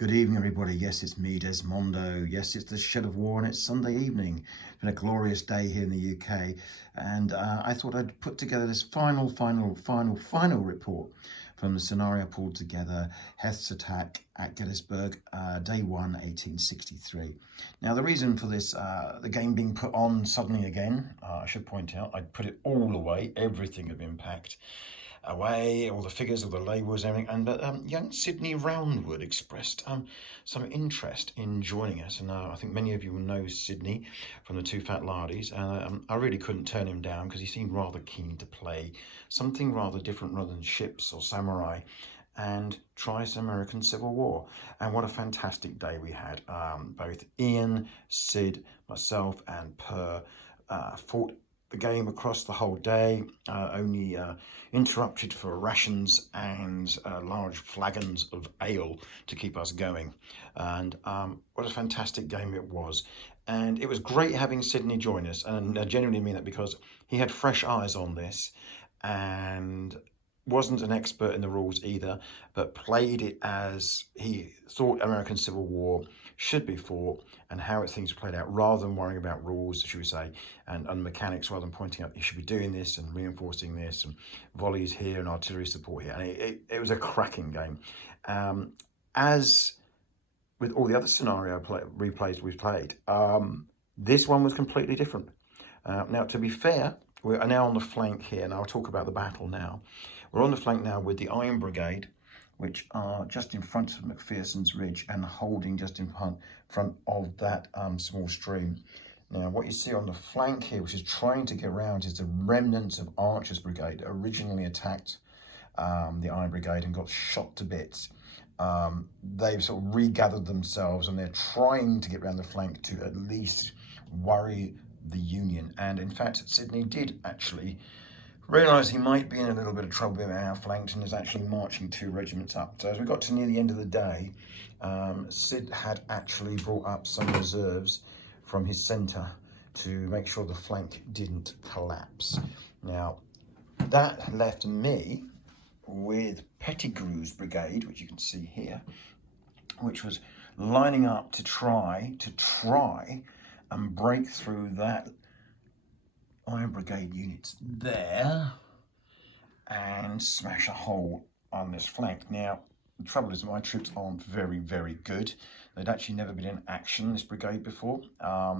Good evening, everybody. Yes, it's me, Desmondo. Yes, it's the Shed of War, and it's Sunday evening. It's been a glorious day here in the UK, and I thought I'd put together this final report from the scenario pulled together, Heth's attack at Gettysburg, day 1, 1863. Now, the reason for this, the game being put on suddenly again, I should point out, I'd put it all away. Everything had been packed away, all the figures, all the labels, everything. And but young Sydney Roundwood expressed some interest in joining us, and I think many of you will know Sydney from the Toofatlardies. I really couldn't turn him down because he seemed rather keen to play something rather different rather than ships or samurai, and try some American Civil War. And what a fantastic day we had. Both Ian, Sid, myself and Per fought the game across the whole day, only interrupted for rations and large flagons of ale to keep us going. And what a fantastic game it was. And it was great having Sydney join us, and I genuinely mean that because he had fresh eyes on this and wasn't an expert in the rules either, but played it as he thought American Civil War should be fought and how things played out, rather than worrying about rules, should we say, and mechanics, rather than pointing out you should be doing this and reinforcing this and volleys here and artillery support here. And it was a cracking game. As with all the other scenario replays we've played, this one was completely different. Now, to be fair, we're now on the flank here, and I'll talk about the battle now. We're on the flank now with the Iron Brigade, which are just in front of McPherson's Ridge and holding just in front of that small stream. Now, what you see on the flank here, which is trying to get around, is the remnants of Archer's Brigade, originally attacked the Iron Brigade and got shot to bits. They've sort of regathered themselves, and they're trying to get around the flank to at least worry the Union. And in fact, Sydney did actually realised he might be in a little bit of trouble with our flanks and is actually marching 2 regiments up. So as we got to near the end of the day, Sid had actually brought up some reserves from his centre to make sure the flank didn't collapse. Now, that left me with Pettigrew's brigade, which you can see here, which was lining up to try and break through that Iron Brigade units there and smash a hole on this flank. Now, the trouble is my troops aren't very good. They'd actually never been in action, this brigade, before,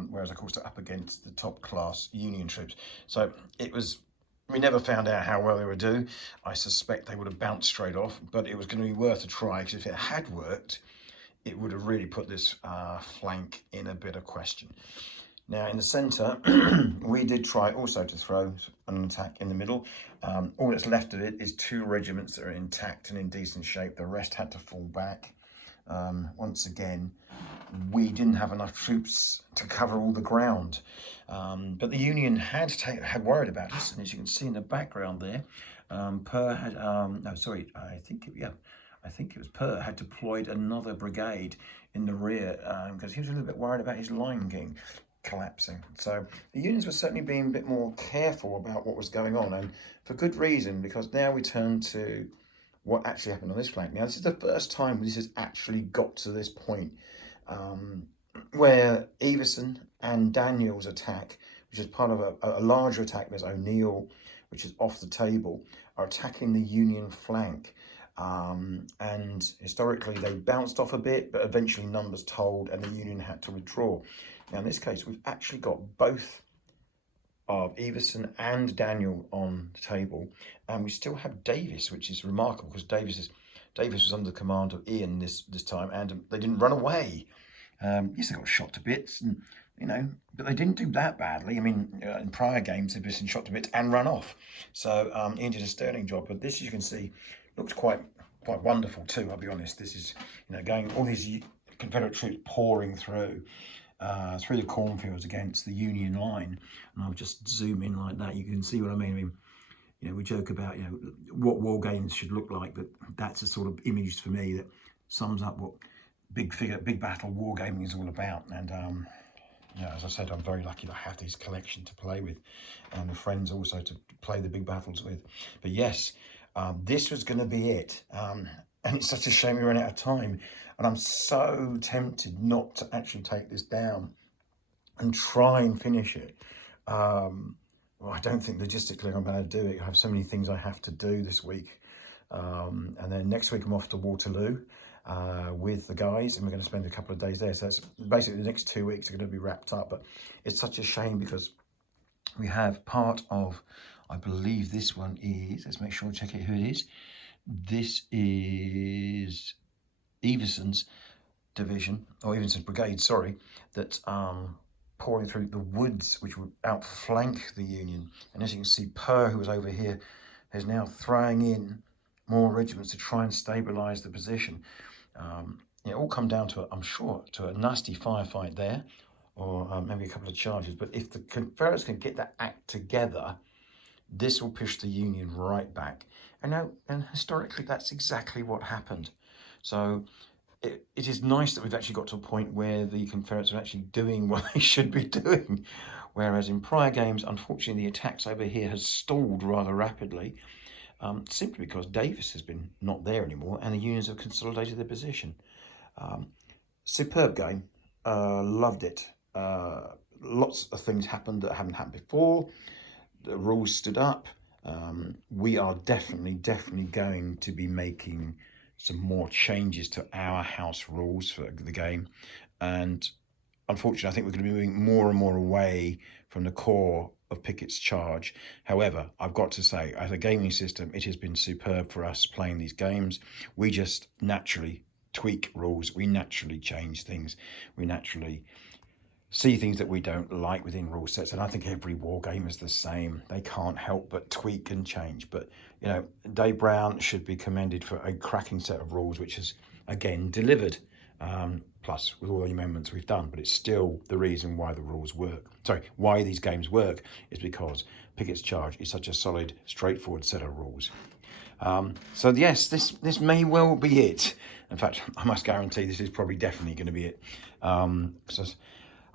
whereas of course they're up against the top class Union troops. So we never found out how well they would do. I suspect they would have bounced straight off, but it was going to be worth a try, because if it had worked, it would have really put this flank in a bit of question. Now, in the centre, we did try also to throw an attack in the middle. All that's left of it is 2 regiments that are intact and in decent shape. The rest had to fall back. Once again, we didn't have enough troops to cover all the ground. But the Union had worried about us, and as you can see in the background there, Per had, I think it was Per had deployed another brigade in the rear, because he was a little bit worried about his line getting collapsing. So the Unions were certainly being a bit more careful about what was going on, and for good reason, because now we turn to what actually happened on this flank. Now, this is the first time this has actually got to this point where Everson and Daniel's attack, which is part of a larger attack, there's O'Neill, which is off the table, are attacking the Union flank. And historically they bounced off a bit, but eventually numbers told and the Union had to withdraw. Now, in this case, we've actually got both of Everson and Daniel on the table, and we still have Davis, which is remarkable, because Davis was under the command of Ian this time, and they didn't run away. Yes, they got shot to bits, and but they didn't do that badly. I mean, in prior games they've been shot to bits and run off. So Ian did a sterling job, but this, as you can see, looks quite wonderful too. I'll be honest. This is going, all these Confederate troops pouring through the cornfields against the Union line, and I'll just zoom in like that. You can see what I mean. We joke about what war games should look like, but that's a sort of image for me that sums up what big battle war gaming is all about. And as I said, I'm very lucky to have this collection to play with, and the friends also to play the big battles with. But yes, this was going to be it. And it's such a shame we ran out of time. And I'm so tempted not to actually take this down and try and finish it. Well, I don't think logistically I'm going to do it. I have so many things I have to do this week. And then next week I'm off to Waterloo with the guys, and we're going to spend a couple of days there. So that's basically the next 2 weeks are going to be wrapped up. But it's such a shame because we have part of, I believe this one is, let's make sure we check it who it is. This is Everson's division, or Everson's brigade, sorry, that's pouring through the woods, which would outflank the Union. And as you can see, Purr, who was over here, is now throwing in more regiments to try and stabilise the position. It all come down to, I'm sure, to a nasty firefight there, or maybe a couple of charges. But if the Confederates can get that act together, this will push the Union right back. And historically, that's exactly what happened. So it is nice that we've actually got to a point where the Confederates are actually doing what they should be doing. Whereas in prior games, unfortunately, the attacks over here has stalled rather rapidly, simply because Davis has been not there anymore and the Unions have consolidated their position. Superb game. Loved it. Lots of things happened that haven't happened before. The rules stood up. We are definitely going to be making some more changes to our house rules for the game. And unfortunately, I think we're going to be moving more and more away from the core of Pickett's charge. However, I've got to say, as a gaming system, it has been superb for us playing these games. We just naturally tweak rules. We naturally change things. We naturally see things that we don't like within rule sets, and I think every war game is the same. They can't help but tweak and change. But you know, Dave Brown should be commended for a cracking set of rules, which has again delivered. Plus, with all the amendments we've done, but it's still the reason why the rules work. Sorry, why these games work is because Pickett's charge is such a solid, straightforward set of rules. So yes, this may well be it. In fact, I must guarantee this is probably definitely going to be it. Because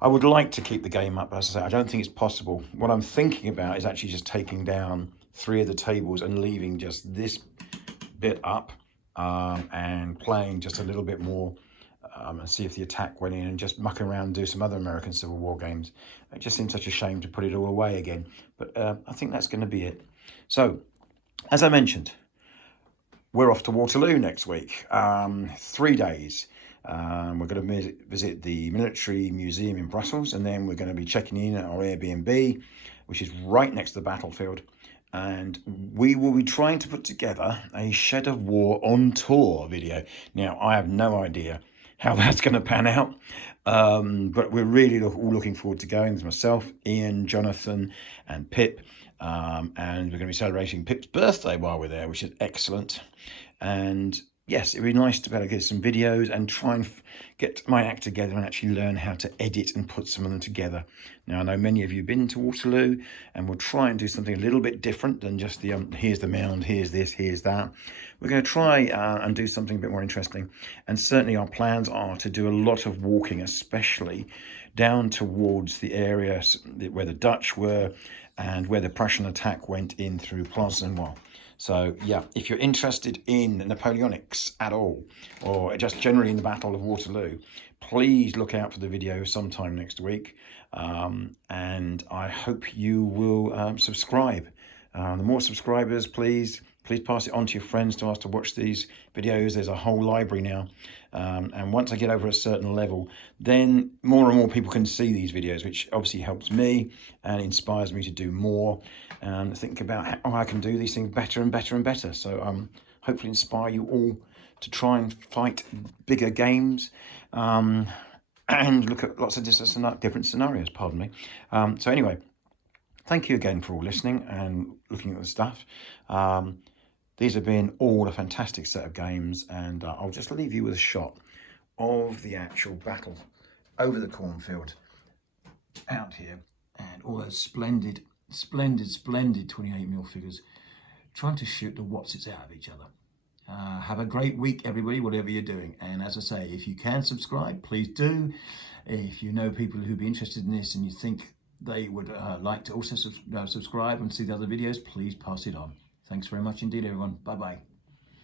I would like to keep the game up, but as I say, I don't think it's possible. What I'm thinking about is actually just taking down 3 of the tables and leaving just this bit up, and playing just a little bit more, and see if the attack went in, and just muck around and do some other American Civil War games. It just seems such a shame to put it all away again, but I think that's going to be it. So, as I mentioned, we're off to Waterloo next week, 3 days. We're going to visit the Military Museum in Brussels, and then we're going to be checking in at our Airbnb, which is right next to the battlefield. And we will be trying to put together a Shed of War on tour video. Now, I have no idea how that's going to pan out, but we're really all looking forward to going. There's myself, Ian, Jonathan, and Pip, and we're going to be celebrating Pip's birthday while we're there, which is excellent. And yes, it'd be nice to be able to get some videos and try and get my act together and actually learn how to edit and put some of them together. Now, I know many of you have been to Waterloo, and we'll try and do something a little bit different than just the here's the mound, here's this, here's that. We're going to try and do something a bit more interesting. And certainly our plans are to do a lot of walking, especially down towards the area where the Dutch were and where the Prussian attack went in through Plancenoit. So yeah, if you're interested in Napoleonics at all, or just generally in the Battle of Waterloo, please look out for the video sometime next week. And I hope you will subscribe. The more subscribers, please pass it on to your friends to ask to watch these videos. There's a whole library now. And once I get over a certain level, then more and more people can see these videos, which obviously helps me and inspires me to do more and think about how I can do these things better and better and better. So hopefully inspire you all to try and fight bigger games, and look at lots of different scenarios, pardon me. So anyway, thank you again for all listening and looking at the stuff. These have been all a fantastic set of games, and I'll just leave you with a shot of the actual battle over the cornfield out here, and all those splendid 28mm figures trying to shoot the Watsits out of each other. Have a great week, everybody, whatever you're doing. And as I say, if you can subscribe, please do. If you know people who'd be interested in this and you think they would like to also subscribe and see the other videos, please pass it on. Thanks very much indeed, everyone. Bye-bye.